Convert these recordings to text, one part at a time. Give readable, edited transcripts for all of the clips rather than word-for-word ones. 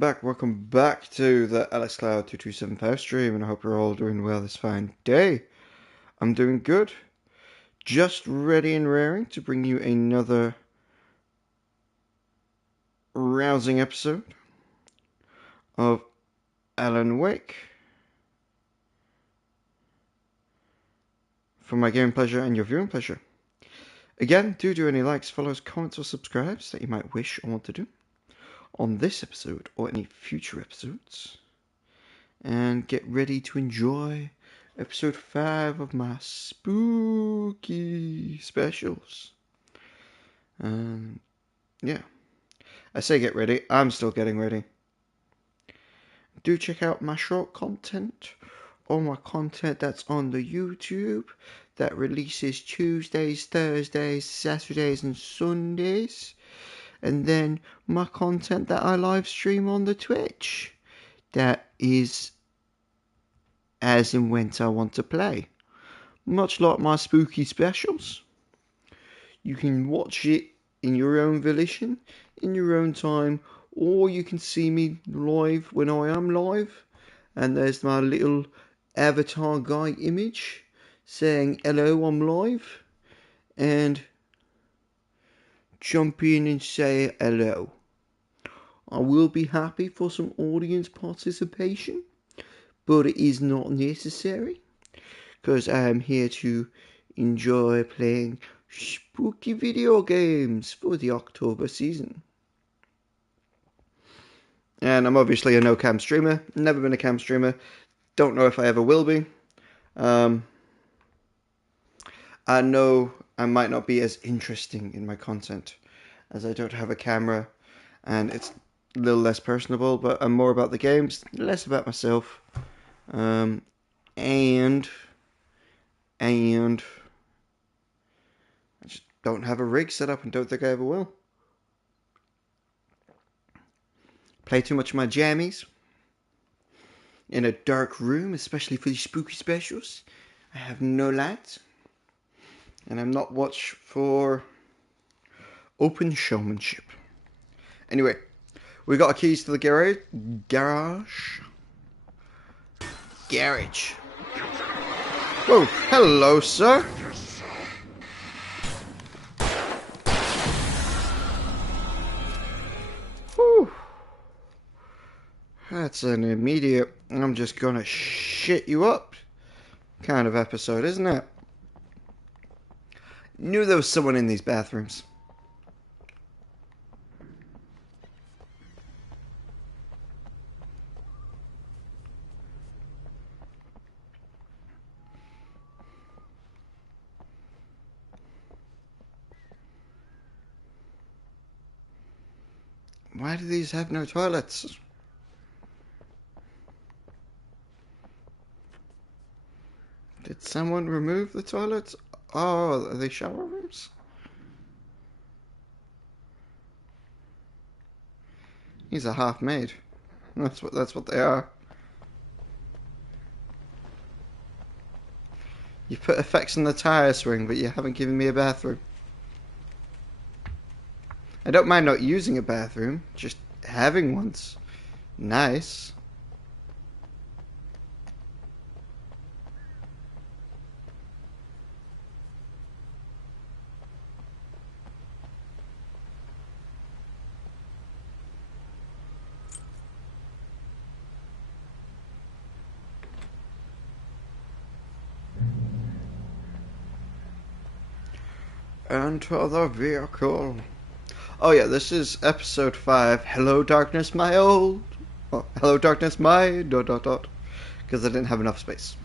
welcome back to the AlexCloud2275 stream, and I hope you're all doing well this fine day. I'm doing good. Just ready and raring to bring you another rousing episode of Alan Wake for my gaming pleasure and your viewing pleasure. Again, do any likes, follows, comments, or subscribes that you might wish or want to do on this episode or any future episodes, and get ready to enjoy episode 5 of my spooky specials. Yeah, I say get ready, I'm still getting ready. Do check out my short content, or my content that's on the YouTube that releases Tuesdays, Thursdays, Saturdays and Sundays. And then my content that I live stream on the Twitch. That is as and when I want to play. Much like my spooky specials. You can watch it in your own volition, in your own time, or you can see me live when I am live. And there's my little avatar guy image saying, "Hello, I'm live." And jump in and say hello. I will be happy for some audience participation, but it is not necessary, because I am here to enjoy playing spooky video games for the October season. And I'm obviously a no-cam streamer, never been a cam streamer, don't know if I ever will be. I know I might not be as interesting in my content, as I don't have a camera, and it's a little less personable, but I'm more about the games, less about myself, and I just don't have a rig set up and don't think I ever will. Play too much of my jammies in a dark room, especially for these spooky specials. I have no light, and I'm not watched for open showmanship. Anyway, we got our keys to the garage. Whoa, hello, sir. Whew. That's an immediate, I'm just gonna shit you up kind of episode, isn't it? Knew there was someone in these bathrooms. Why do these have no toilets? Did someone remove the toilets? Oh, are they shower rooms? He's a half maid. That's what they are. You put effects on the tire swing, but you haven't given me a bathroom. I don't mind not using a bathroom, just having one's nice. Enter the vehicle. Oh yeah, this is episode 5. Hello darkness, my old. Oh, hello darkness, my ... Because I didn't have enough space.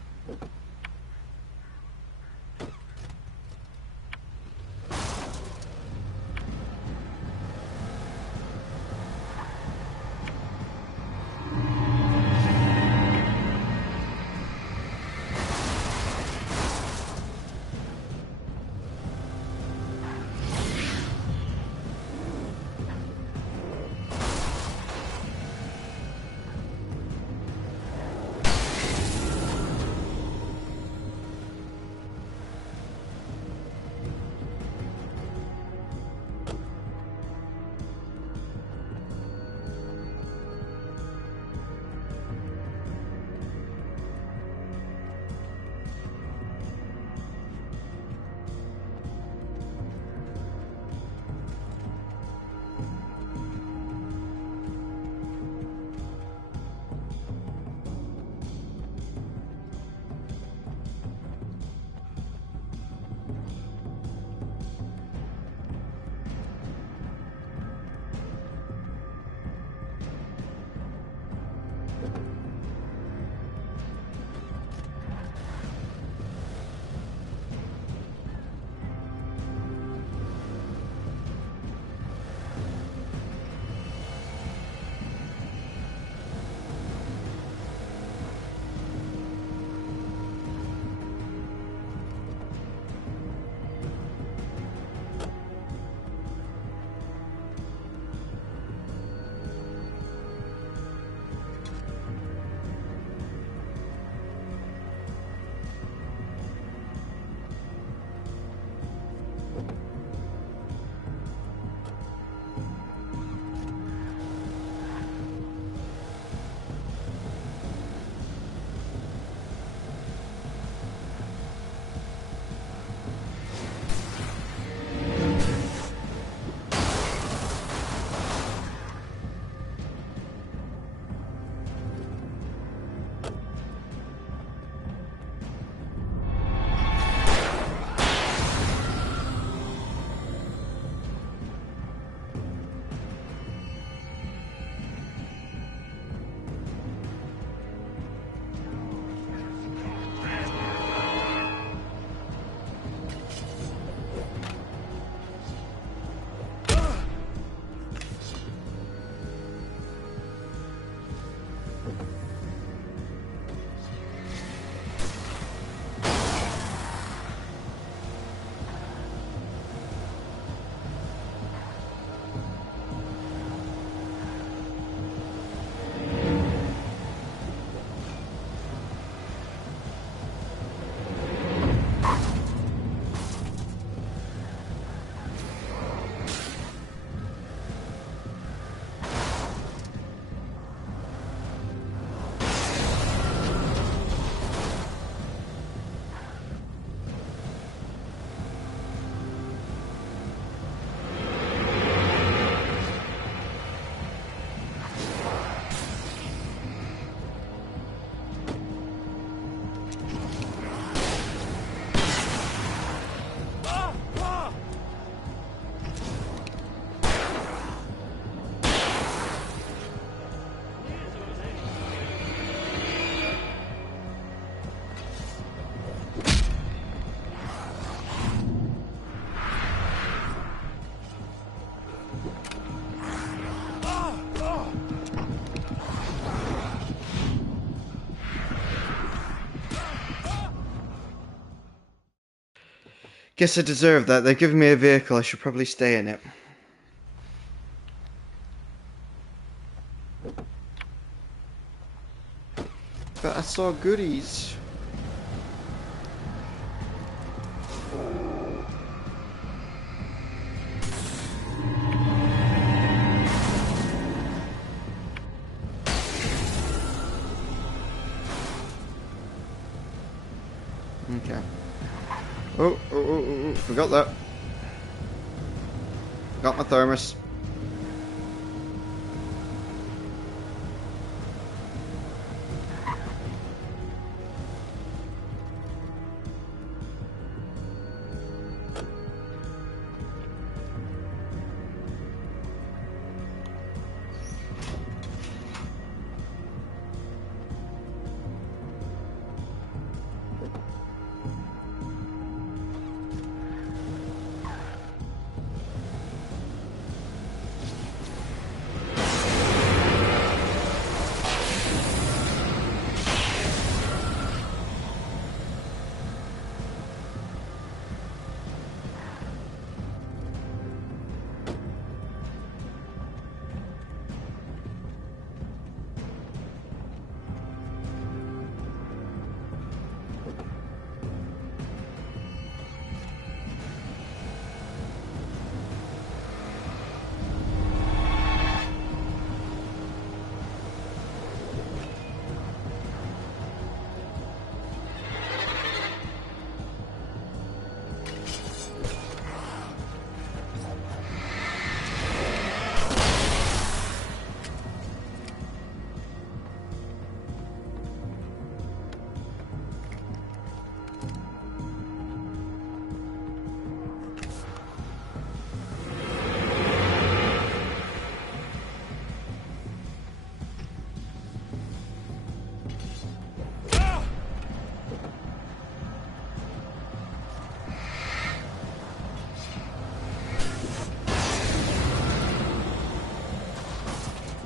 Guess I deserve that. They've given me a vehicle. I should probably stay in it. But I saw goodies. Okay. Oh, forgot that. Got my thermos.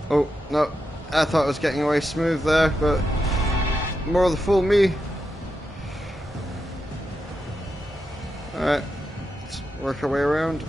Oh, no. I thought I was getting away smooth there, but more the fool me. Alright, let's work our way around.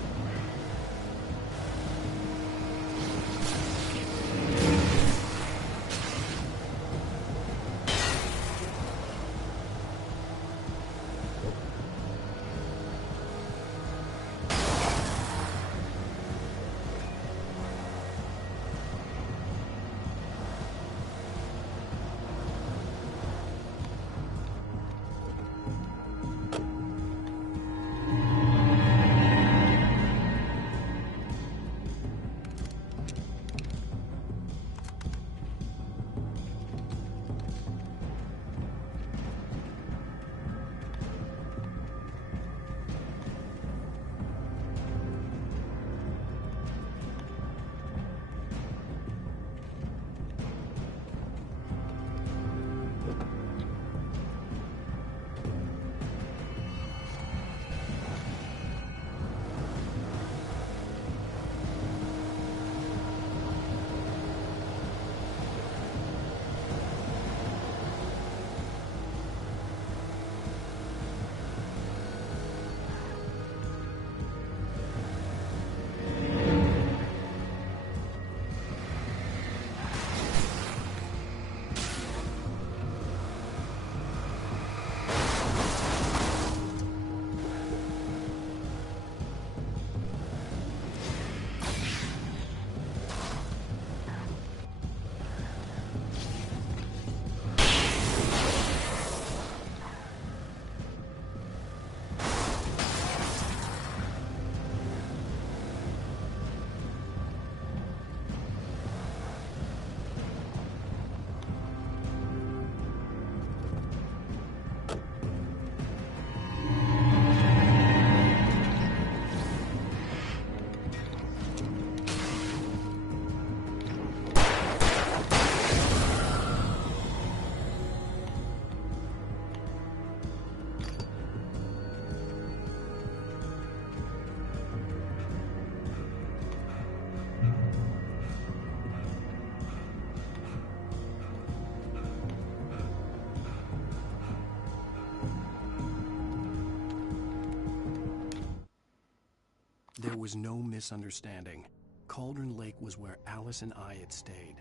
was no misunderstanding. Cauldron Lake was where Alice and I had stayed,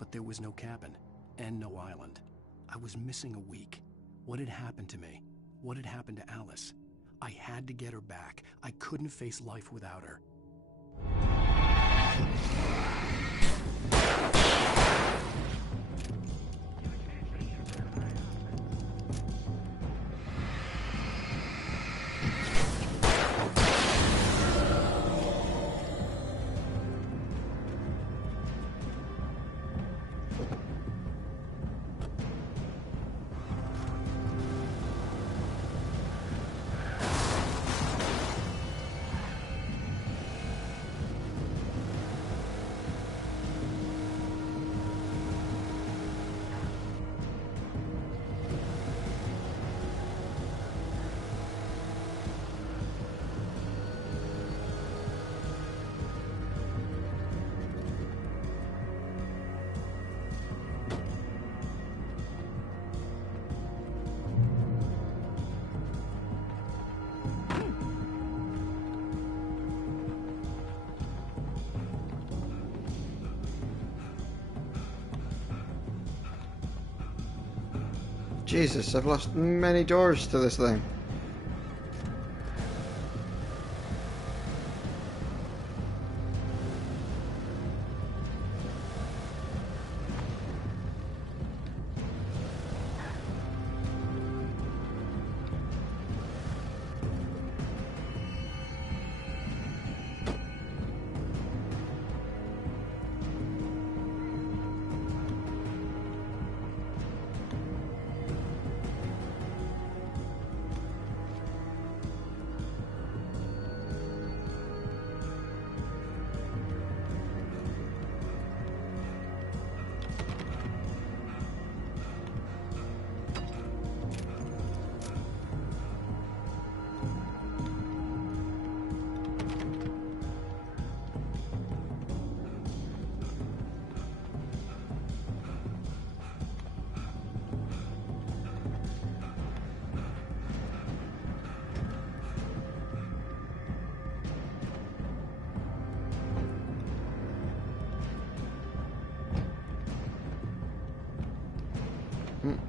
but there was no cabin and no island. I was missing a week. What had happened to me? What had happened to Alice? I had to get her back. I couldn't face life without her. Jesus, I've lost many doors to this thing.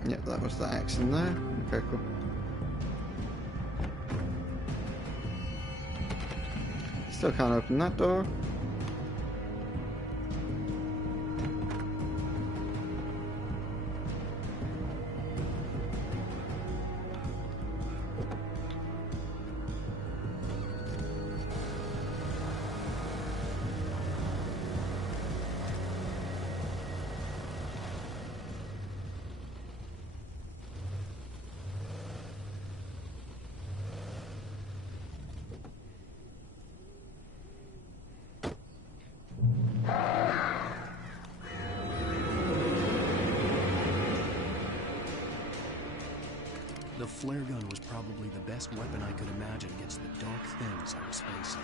Yep, that was the axe in there. Okay, cool. Still can't open that door. The flare gun was probably the best weapon I could imagine against the dark things I was facing.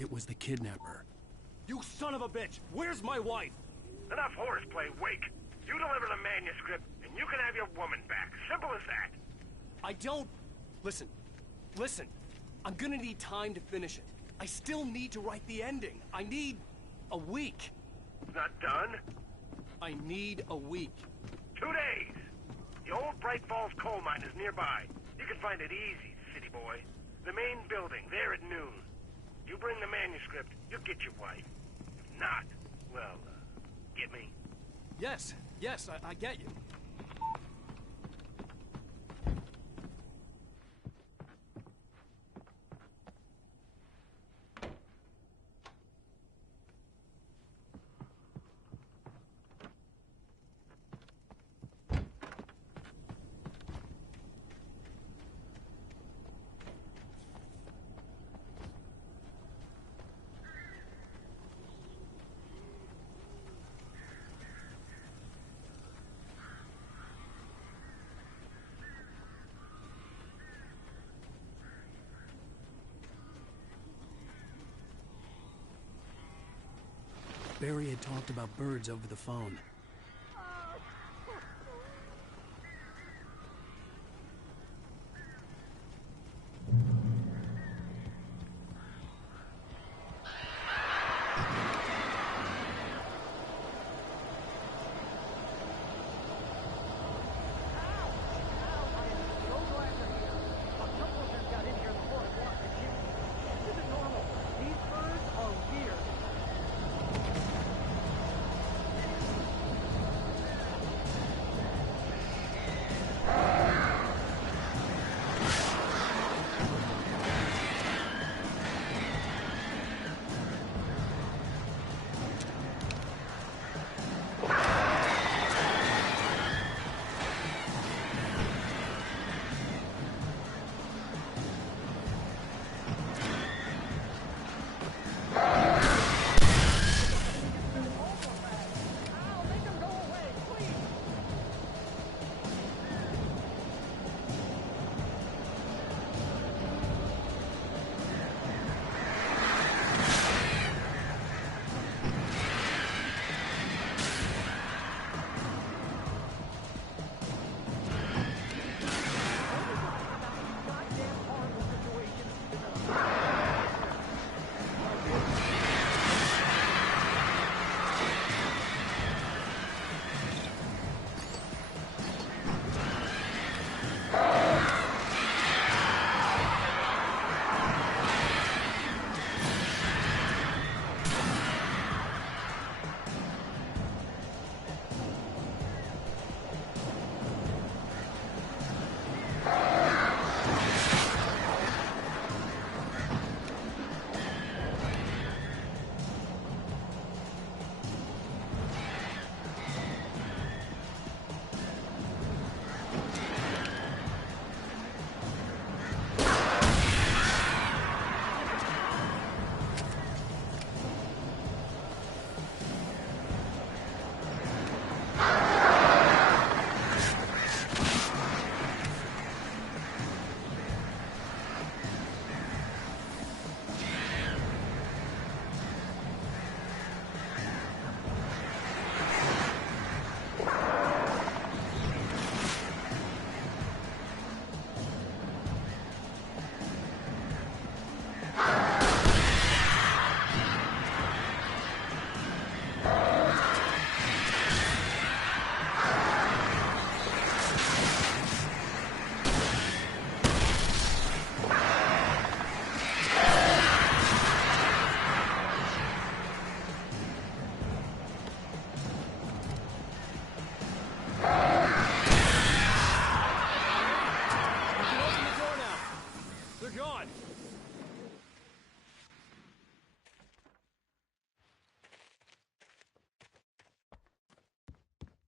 It was the kidnapper. You son of a bitch! Where's my wife? Enough horseplay, Wake. You deliver the manuscript, and you can have your woman back. Simple as that. I don't... Listen. I'm gonna need time to finish it. I still need to write the ending. I need a week. Not done? I need a week. 2 days. The old Bright Falls coal mine is nearby. You can find it easy, city boy. The main building, there at noon. You bring the manuscript, you'll get your wife. If not, well, get me? Yes, I get you. Barry had talked about birds over the phone.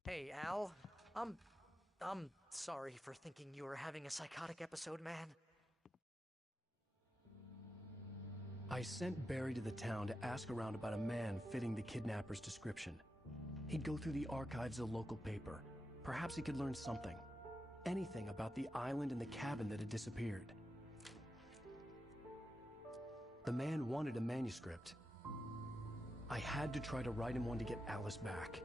Hey, Al. I'm sorry for thinking you were having a psychotic episode, man. I sent Barry to the town to ask around about a man fitting the kidnapper's description. He'd go through the archives of the local paper. Perhaps he could learn something. Anything about the island and the cabin that had disappeared. The man wanted a manuscript. I had to try to write him one to get Alice back.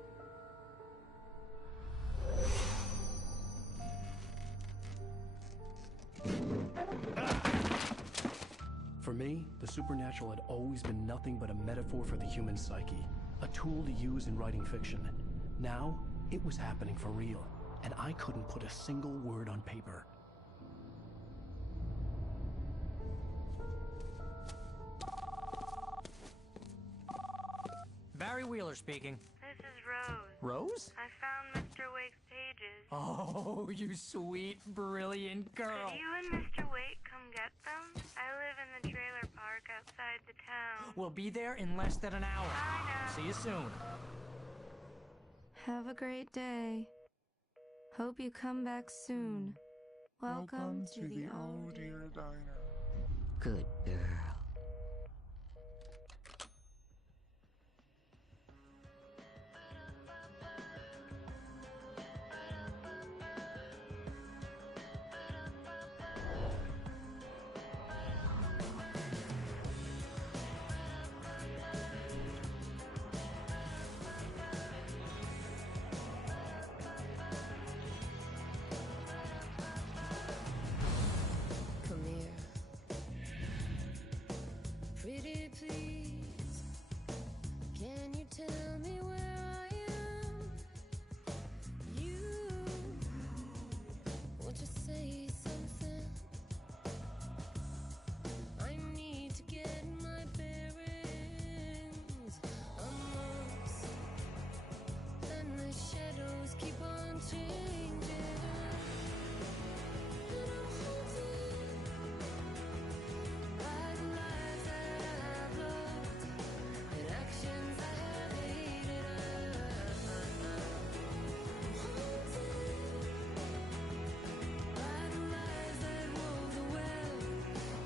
For me, the supernatural had always been nothing but a metaphor for the human psyche, a tool to use in writing fiction. Now, it was happening for real, and I couldn't put a single word on paper. Barry Wheeler speaking. This is Rose. Rose? I found Mr. Wake's pages. Oh, you sweet, brilliant girl. Could you and Mr. Wake come get them? I live in the trailer park outside the town. We'll be there in less than an hour. I know. See you soon. Have a great day. Hope you come back soon. Welcome to the old dear diner. Good girl. Come here. Pretty please, can you tell me where I am? You, won't you say something? I need to get my bearings. I'm lost, and the shadows keep on changing. And I'm haunted by the lies that I've loved and actions I have hated. I'm haunted by the lies that wove the web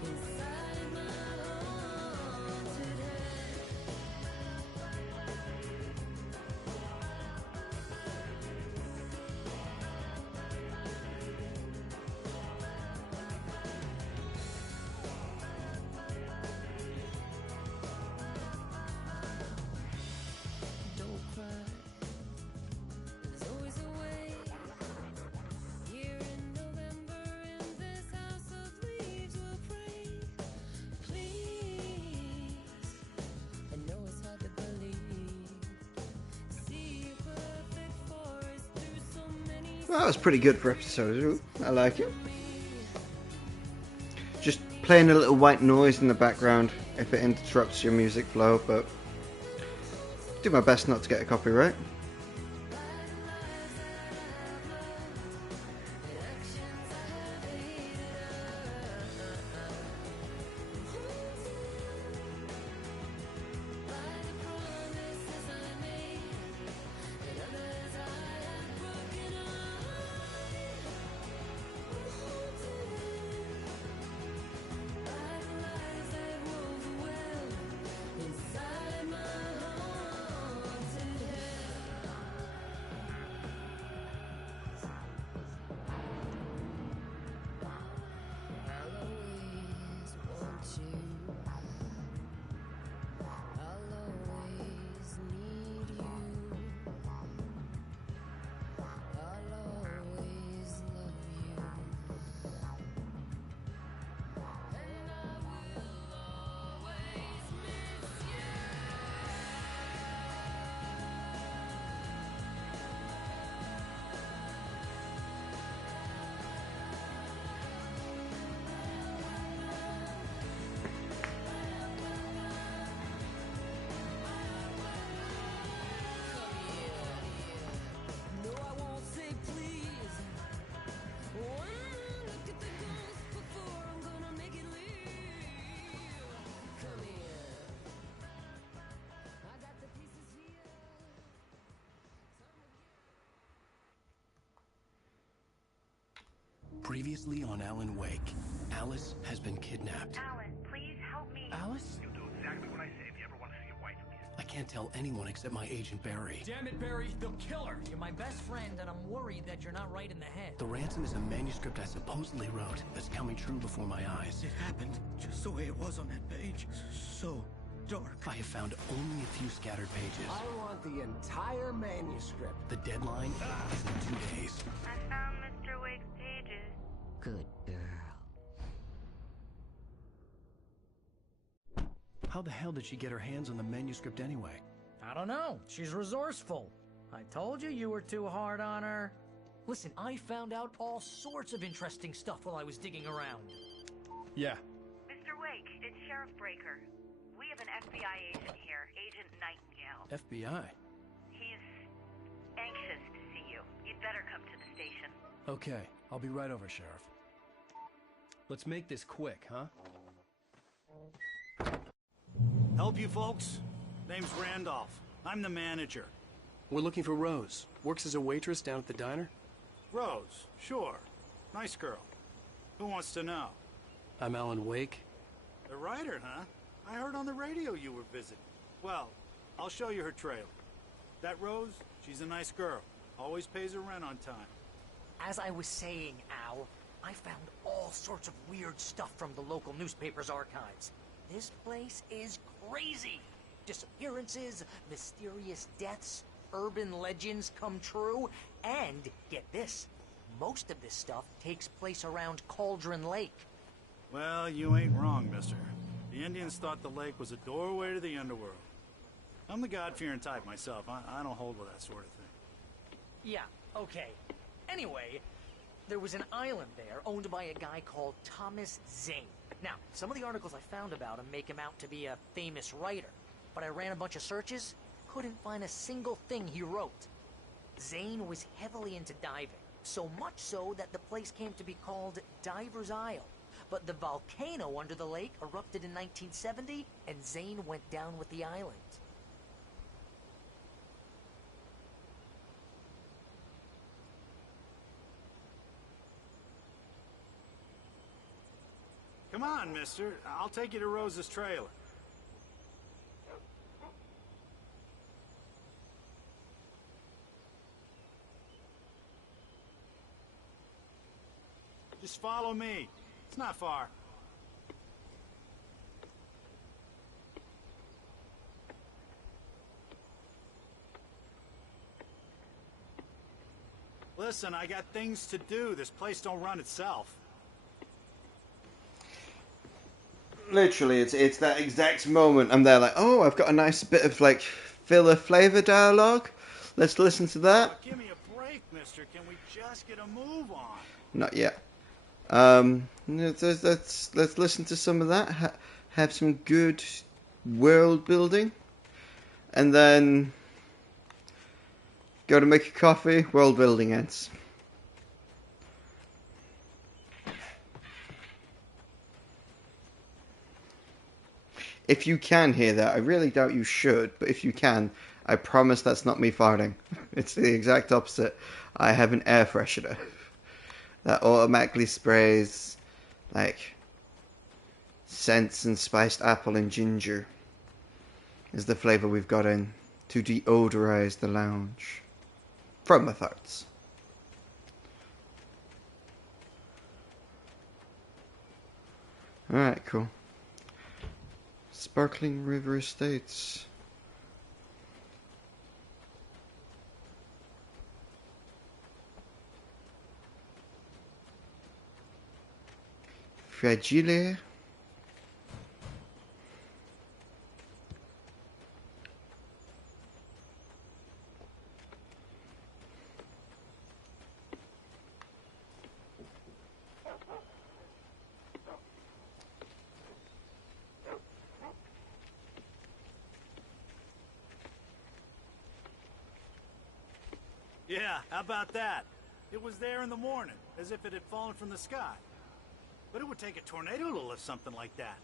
inside my haunted head. Don't cry. There's always a way. Here in November, in this house of leaves, we'll pray. Please, I know it's hard to believe. See a perfect forest through so many. Well, that was pretty good for episode 2. I like it. Just playing a little white noise in the background if it interrupts your music flow, but do my best not to get a copyright. Previously on Alan Wake, Alice has been kidnapped. Alan, please help me. Alice? You'll do exactly what I say if you ever want to see your wife again. I can't tell anyone except my agent Barry. Damn it, Barry, they'll kill her. You're my best friend, and I'm worried that you're not right in the head. The ransom is a manuscript I supposedly wrote that's coming true before my eyes. It happened just the way it was on that page. So dark. I have found only a few scattered pages. I want the entire manuscript. The deadline is in 2 days. I found Mr. Wake's pages. Good girl. How the hell did she get her hands on the manuscript anyway? I don't know. She's resourceful. I told you were too hard on her. Listen, I found out all sorts of interesting stuff while I was digging around. Yeah. Mr. Wake, it's Sheriff Breaker. We have an FBI agent here, Agent Nightingale. FBI? He's anxious to see you. You'd better come to the station. Okay, I'll be right over, Sheriff. Let's make this quick, huh? Help you folks? Name's Randolph. I'm the manager. We're looking for Rose. Works as a waitress down at the diner. Rose, sure. Nice girl. Who wants to know? I'm Alan Wake. The writer, huh? I heard on the radio you were visiting. Well, I'll show you her trailer. That Rose, she's a nice girl. Always pays her rent on time. As I was saying, Al, I found all sorts of weird stuff from the local newspaper's archives. This place is crazy. Disappearances, mysterious deaths, urban legends come true, and, get this, most of this stuff takes place around Cauldron Lake. Well, you ain't wrong, mister. The Indians thought the lake was a doorway to the underworld. I'm the God-fearing type myself. I don't hold with that sort of thing. Yeah, okay. Anyway, there was an island there owned by a guy called Thomas Zane. Now, some of the articles I found about him make him out to be a famous writer, but I ran a bunch of searches, couldn't find a single thing he wrote. Zane was heavily into diving, so much so that the place came to be called Diver's Isle. But the volcano under the lake erupted in 1970, and Zane went down with the island. Come on, mister. I'll take you to Rose's trailer. Just follow me. It's not far. Listen, I got things to do. This place don't run itself. Literally, it's that exact moment I'm there like, oh, I've got a nice bit of like filler flavor dialogue. Let's listen to that. Give me a break, mister. Can we just get a move on? Not yet. Let's listen to some of that. Have some good world building, and then go to make a coffee. World building ends. If you can hear that, I really doubt you should, but if you can, I promise that's not me farting. It's the exact opposite. I have an air freshener that automatically sprays, like, scents and spiced apple and ginger is the flavor we've got in to deodorize the lounge from my farts. Alright, cool. Sparkling River Estates. Fragile. Yeah, how about that? It was there in the morning, as if it had fallen from the sky. But it would take a tornado to lift something like that.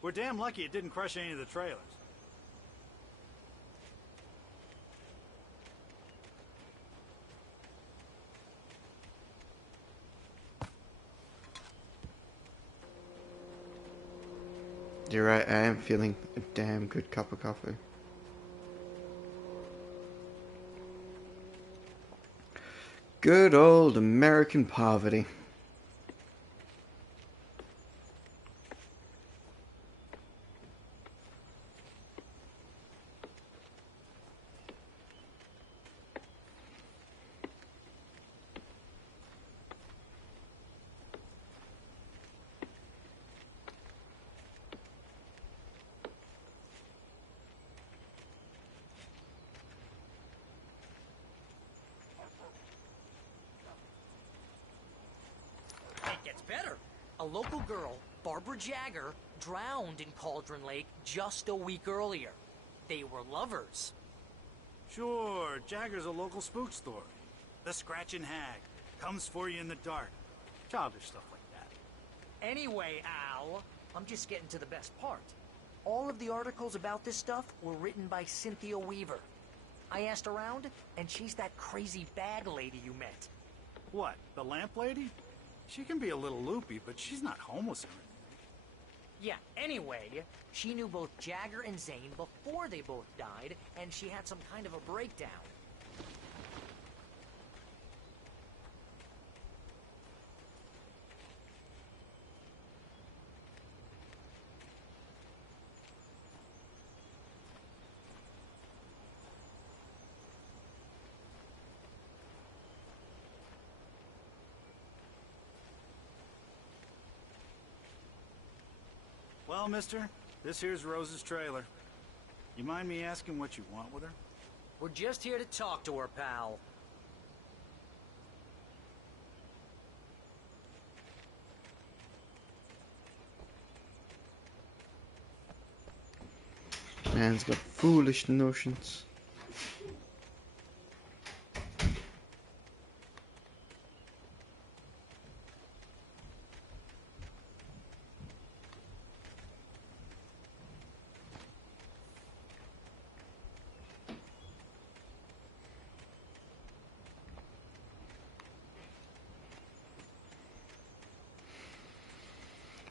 We're damn lucky it didn't crush any of the trailers. You're right, I am feeling a damn good cup of coffee. Good old American poverty. It gets better. A local girl, Barbara Jagger, drowned in Cauldron Lake just a week earlier. They were lovers. Sure, Jagger's a local spook story. The Scratching Hag comes for you in the dark. Childish stuff like that. Anyway, Al, I'm just getting to the best part. All of the articles about this stuff were written by Cynthia Weaver. I asked around, and she's that crazy bag lady you met. What, the lamp lady? She can be a little loopy, but she's not homeless or anything. Yeah, anyway, she knew both Jagger and Zane before they both died, and she had some kind of a breakdown. Well, mister, this here's Rose's trailer. You mind me asking what you want with her? We're just here to talk to her, pal. Man's got foolish notions.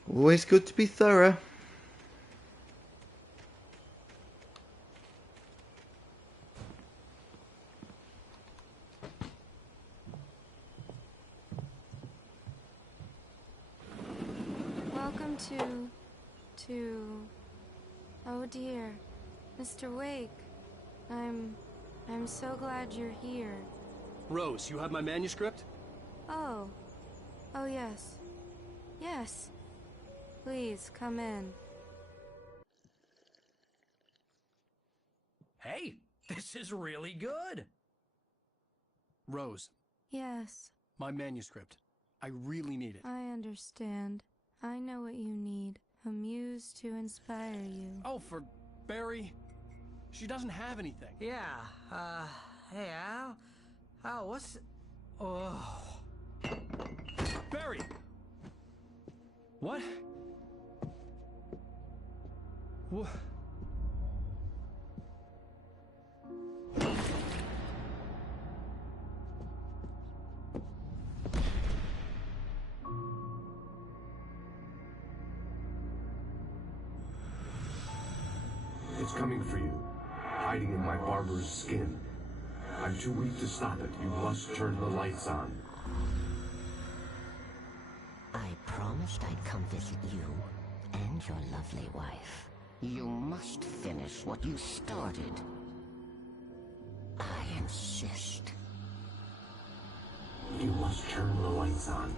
Always good to be thorough. Welcome to... Oh dear, Mr. Wake. I'm so glad you're here. Rose, you have my manuscript? Oh. Oh yes. Yes. Please, come in. Hey, this is really good. Rose, Yes, my manuscript. I really need it. I understand. I know what you need. A muse to inspire you. Oh, for Barry. She doesn't have anything. Yeah, hey, Al? Al, what's... Oh... Barry! What? What? It's coming for you, hiding in my barber's skin. I'm too weak to stop it. You must turn the lights on. I promised I'd come visit you and your lovely wife. You must finish what you started. I insist. You must turn the lights on.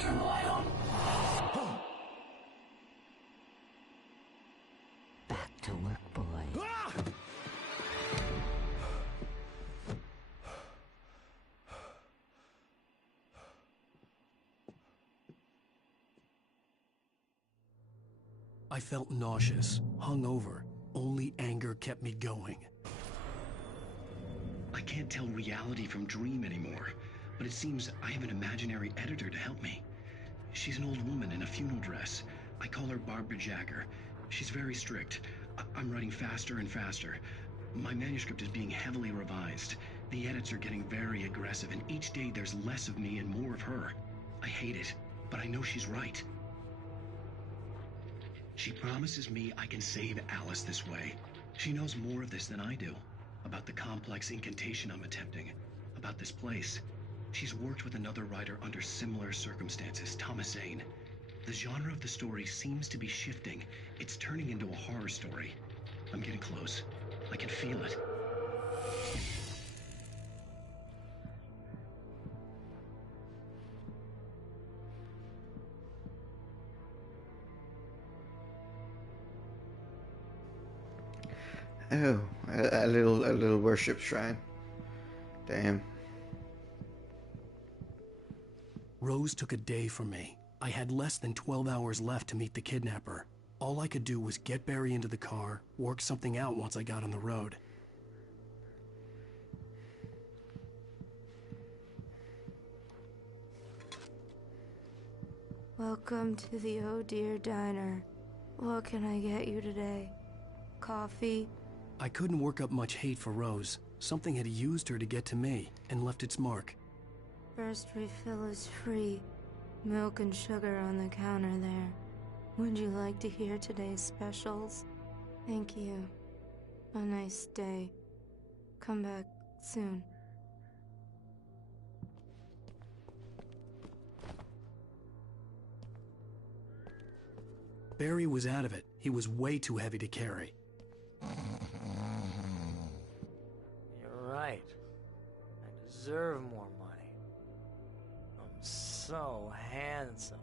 Turn the light on. Back to work, boy. Ah! I felt nauseous, hungover. Only anger kept me going. I can't tell reality from dream anymore, but it seems I have an imaginary editor to help me. She's an old woman in a funeral dress. I call her Barbara Jagger. She's very strict. I'm writing faster and faster. My manuscript is being heavily revised. The edits are getting very aggressive, and each day there's less of me and more of her. I hate it, but I know she's right. She promises me I can save Alice this way. She knows more of this than I do. about the complex incantation I'm attempting, about this place. She's worked with another writer under similar circumstances, Thomas Zane. The genre of the story seems to be shifting. It's turning into a horror story. I'm getting close. I can feel it. Oh, a little worship shrine. Damn. Rose took a day from me. I had less than 12 hours left to meet the kidnapper. All I could do was get Barry into the car, work something out once I got on the road. Welcome to the Oh Dear Diner. What can I get you today? Coffee? I couldn't work up much hate for Rose. Something had used her to get to me and left its mark. First refill is free. Milk and sugar on the counter there. Would you like to hear today's specials? Thank you. A nice day. Come back soon. Barry was out of it. He was way too heavy to carry. You're right. I deserve more money. I'm so handsome.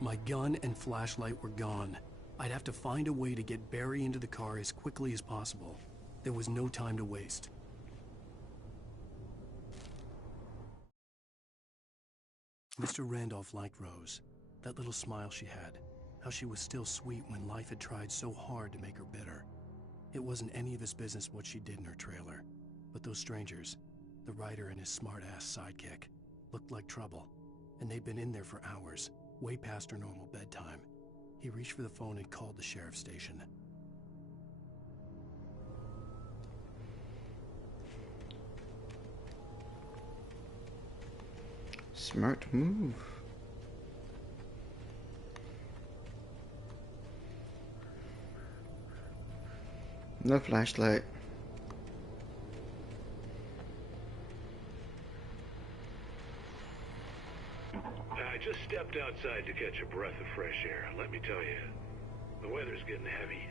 My gun and flashlight were gone. I'd have to find a way to get Barry into the car as quickly as possible. There was no time to waste. Mr. Randolph liked Rose. That little smile she had. How she was still sweet when life had tried so hard to make her bitter. It wasn't any of his business what she did in her trailer. But those strangers, the writer and his smart-ass sidekick, looked like trouble. And they'd been in there for hours, way past her normal bedtime. He reached for the phone and called the sheriff's station. Smart move. No flashlight. I just stepped outside to catch a breath of fresh air. Let me tell you, the weather's getting heavy.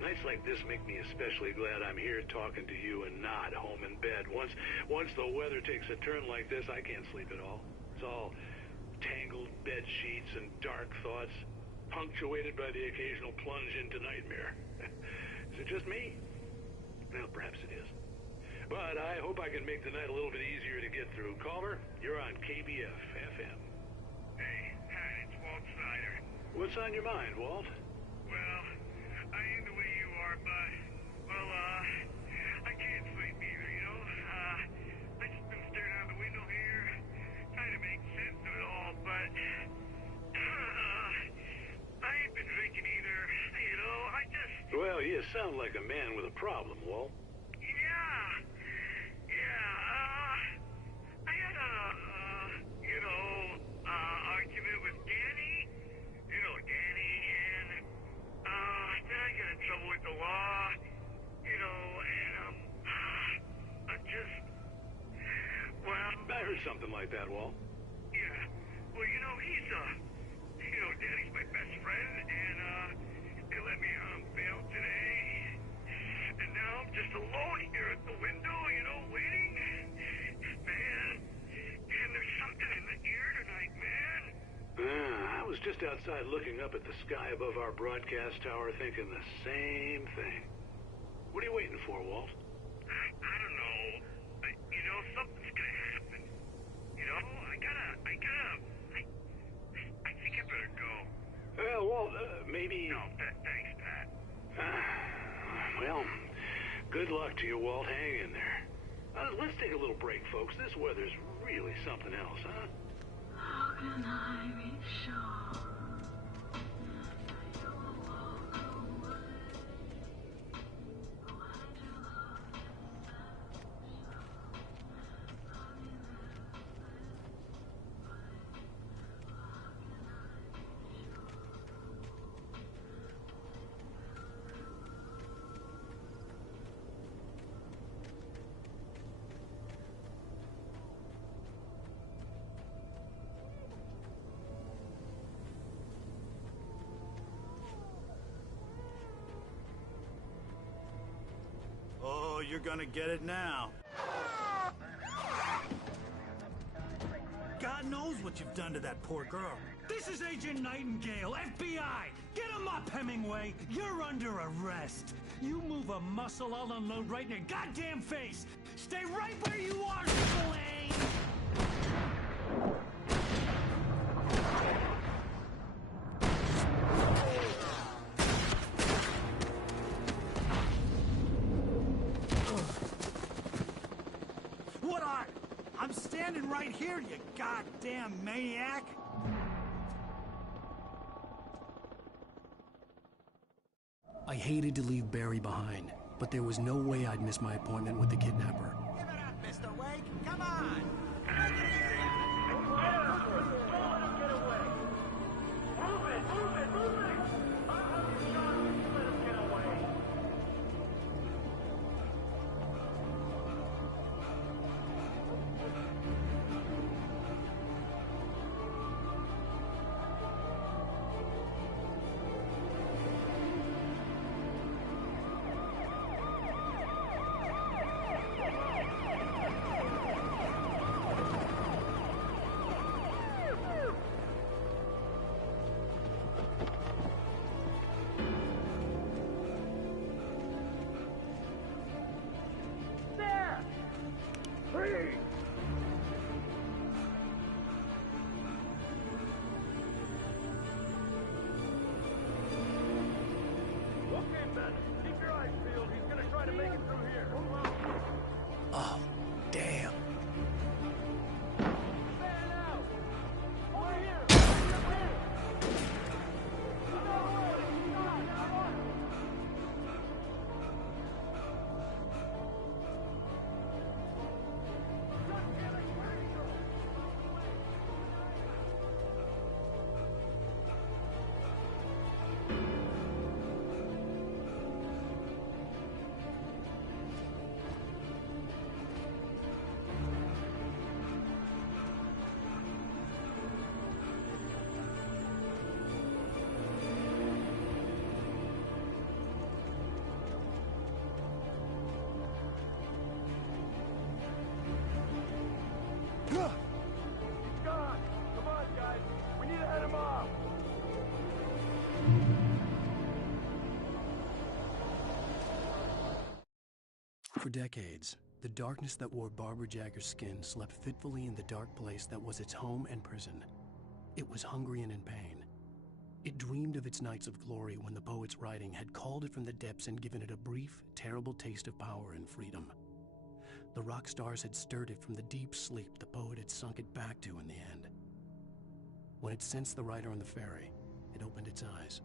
Nights like this make me especially glad I'm here talking to you and not home in bed. Once the weather takes a turn like this, I can't sleep at all. It's all tangled bed sheets and dark thoughts, punctuated by the occasional plunge into nightmare. Is it just me? Well, perhaps it is. But I hope I can make the night a little bit easier to get through. Caller, you're on KBF FM. Hey, hi, it's Walt Snyder. What's on your mind, Walt? Well, I ain't the way you are, but, well, I can't sleep either, you know? I just been staring out the window here, trying to make sense of it all, but, I ain't been drinking either, you know? Well, you sound like a man with a problem, Walt. I had argument with Danny. You know Danny, and, then I got in trouble with the law, you know, and, I'm just, well... I heard something like that, Walt. Yeah, well, you know, Danny's my best friend, and, they let me on bail today, and now I'm just alone here at the window, you know, waiting. Man, there's something in the air tonight, man. I was just outside looking up at the sky above our broadcast tower thinking the same thing. What are you waiting for, Walt? I don't know. You know, something's gonna happen. You know, I think I better go. Well, Walt, maybe... No, thanks, Pat. Well, good luck to you, Walt. Hang in there. Let's take a little break, folks. This weather's really something else, huh? How can I be sure that you will walk away? When you love yourself, so you're gonna get it now. God knows what you've done to that poor girl. This is Agent Nightingale, FBI! Get him up, Hemingway! You're under arrest! You move a muscle, I'll unload right in your goddamn face! Stay right where you are, Spillane! What are? I'm standing right here, you goddamn maniac! I hated to leave Barry behind, but there was no way I'd miss my appointment with the kidnapper. Give it up, Mr. Wake. Come on. Oh, damn. For decades, the darkness that wore Barbara Jagger's skin slept fitfully in the dark place that was its home and prison. It was hungry and in pain. It dreamed of its nights of glory when the poet's writing had called it from the depths and given it a brief, terrible taste of power and freedom. The rock stars had stirred it from the deep sleep the poet had sunk it back to in the end. When it sensed the writer on the ferry, it opened its eyes.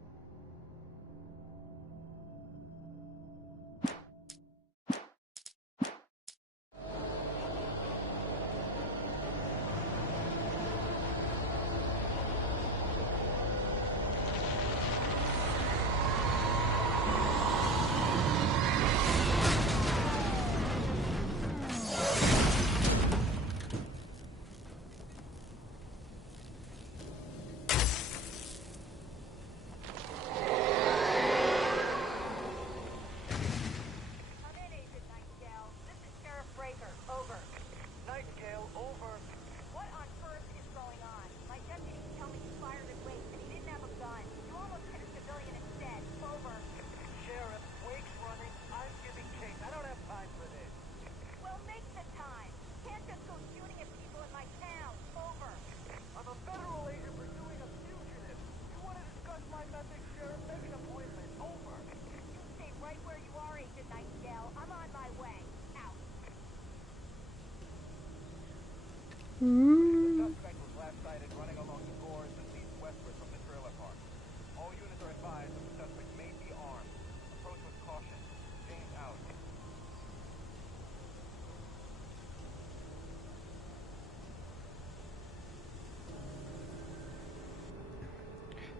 Suspect was last sighted running along the gorge that leads westward from the trailer park. All units are advised that the suspect may be armed. Approach with caution. James out.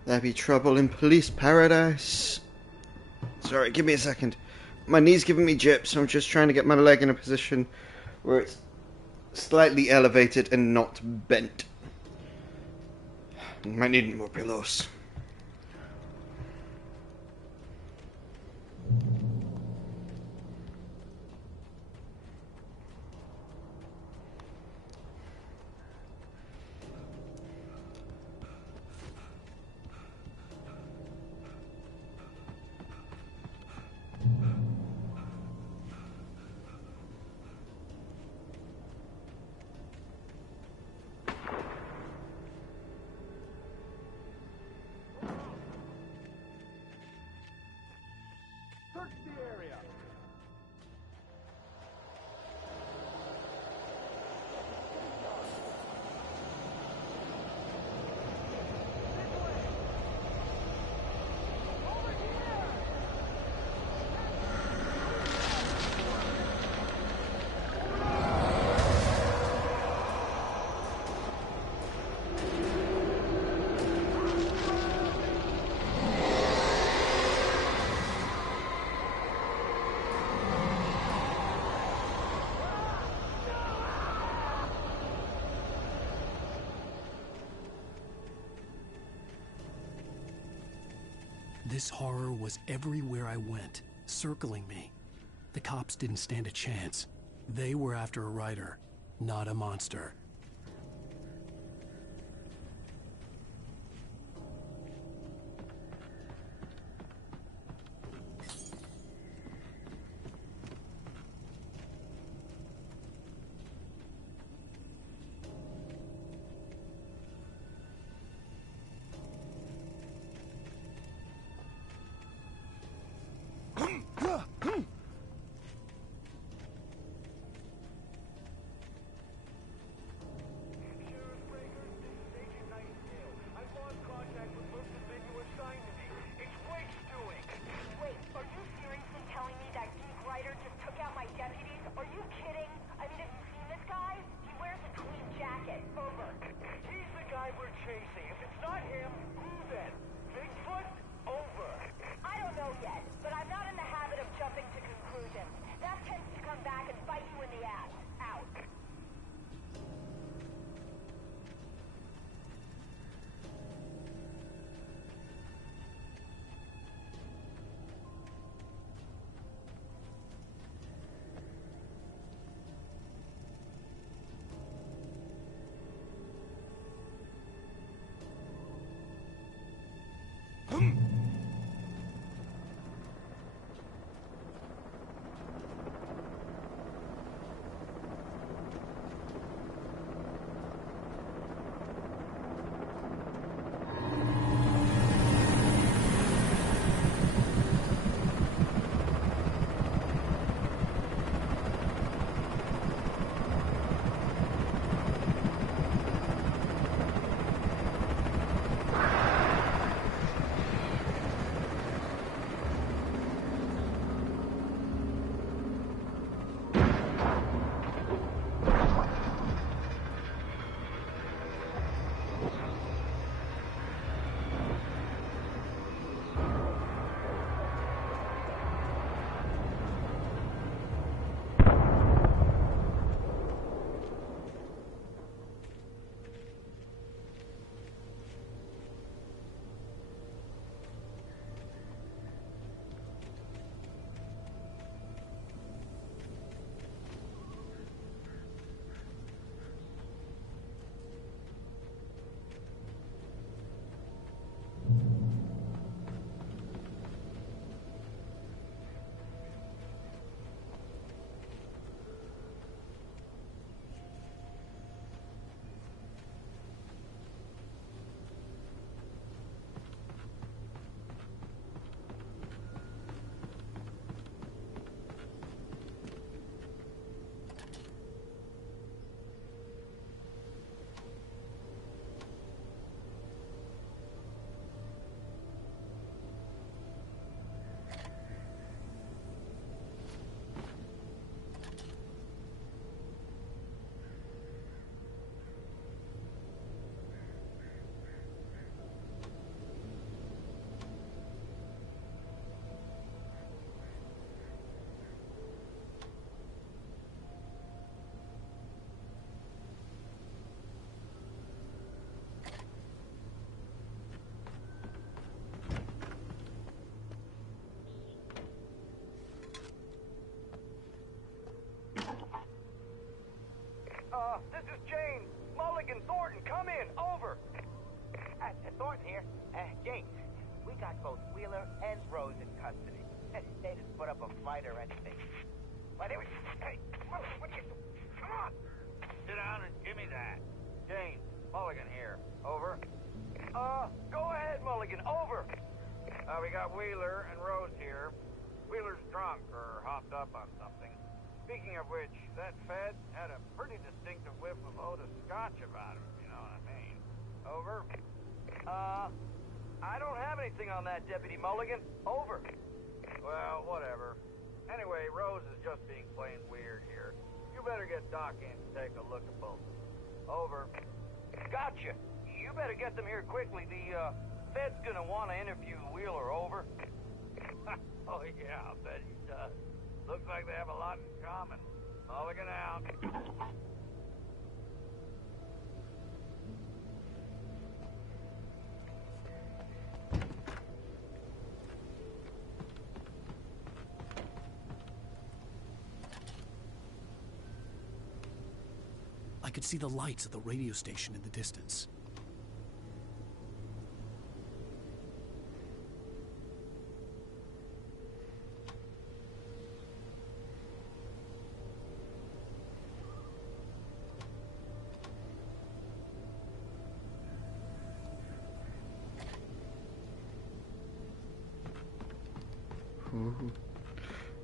There be trouble in police paradise. Sorry, give me a second. My knee's giving me jips, so I'm just trying to get my leg in a position where it's slightly elevated and not bent. Might need more pillows. Search the area! This horror was everywhere I went, circling me. The cops didn't stand a chance. They were after a writer, not a monster. This is James. Mulligan, Thornton, come in. Over. Thornton here. James, we got both Wheeler and Rose in custody. They didn't put up a fight or anything. But they were... Hey, what are you... Come on. Sit down and give me that. James, Mulligan here. Over. Go ahead, Mulligan. Over. We got Wheeler and Rose here. Wheeler's drunk or hopped up on something. Speaking of which, that Fed had a pretty distinctive whiff of Oda Scotch about him, you know what I mean. Over. I don't have anything on that, Deputy Mulligan. Over. Well, whatever. Anyway, Rose is just being plain weird here. You better get Doc in to take a look at both. Over. Gotcha. You better get them here quickly. The Fed's gonna want to interview Wheeler. Over. Oh, yeah, I'll bet he does. Looks like they have a lot in common. Mulligan out. I could see the lights of the radio station in the distance.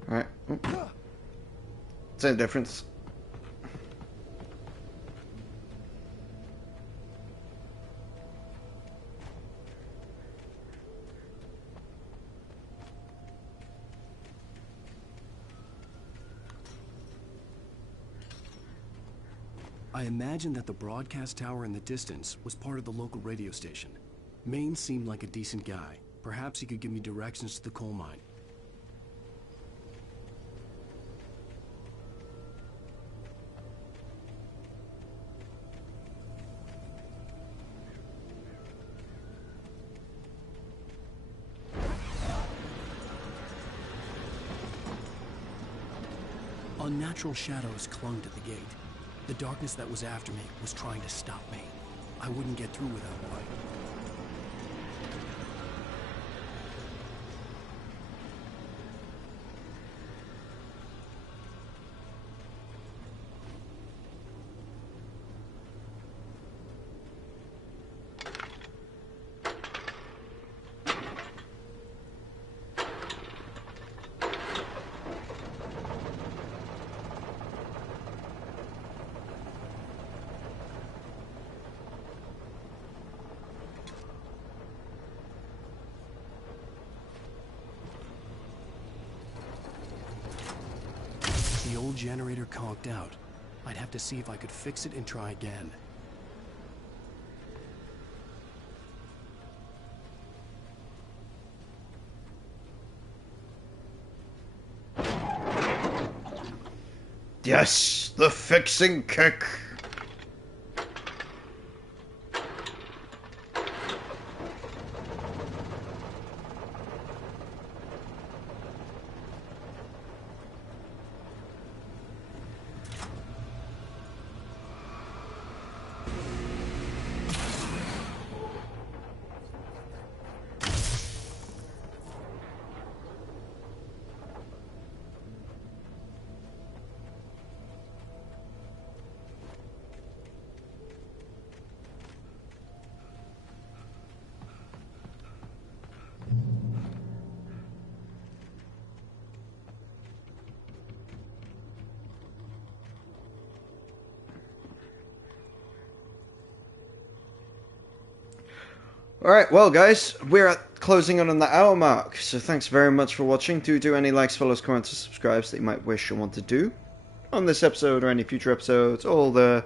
Alright. Same difference. I imagined that the broadcast tower in the distance was part of the local radio station. Maine seemed like a decent guy. Perhaps he could give me directions to the coal mine. Unnatural shadows clung to the gate. The darkness that was after me was trying to stop me. I wouldn't get through without light. The old generator conked out. I'd have to see if I could fix it and try again. Yes, the fixing kick. Alright, well guys, we're at closing in on the hour mark, so thanks very much for watching. Do any likes, follows, comments, or subscribes that you might wish or want to do on this episode or any future episodes, all the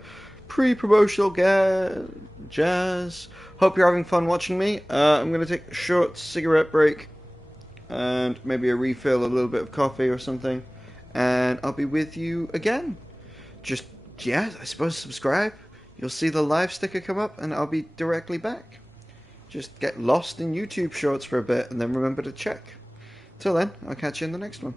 pre-promotional jazz. Hope you're having fun watching me. I'm going to take a short cigarette break and maybe a refill, a little bit of coffee or something, and I'll be with you again. Just, yeah, I suppose subscribe. You'll see the live sticker come up and I'll be directly back. Just get lost in YouTube shorts for a bit and then remember to check. Till then, I'll catch you in the next one.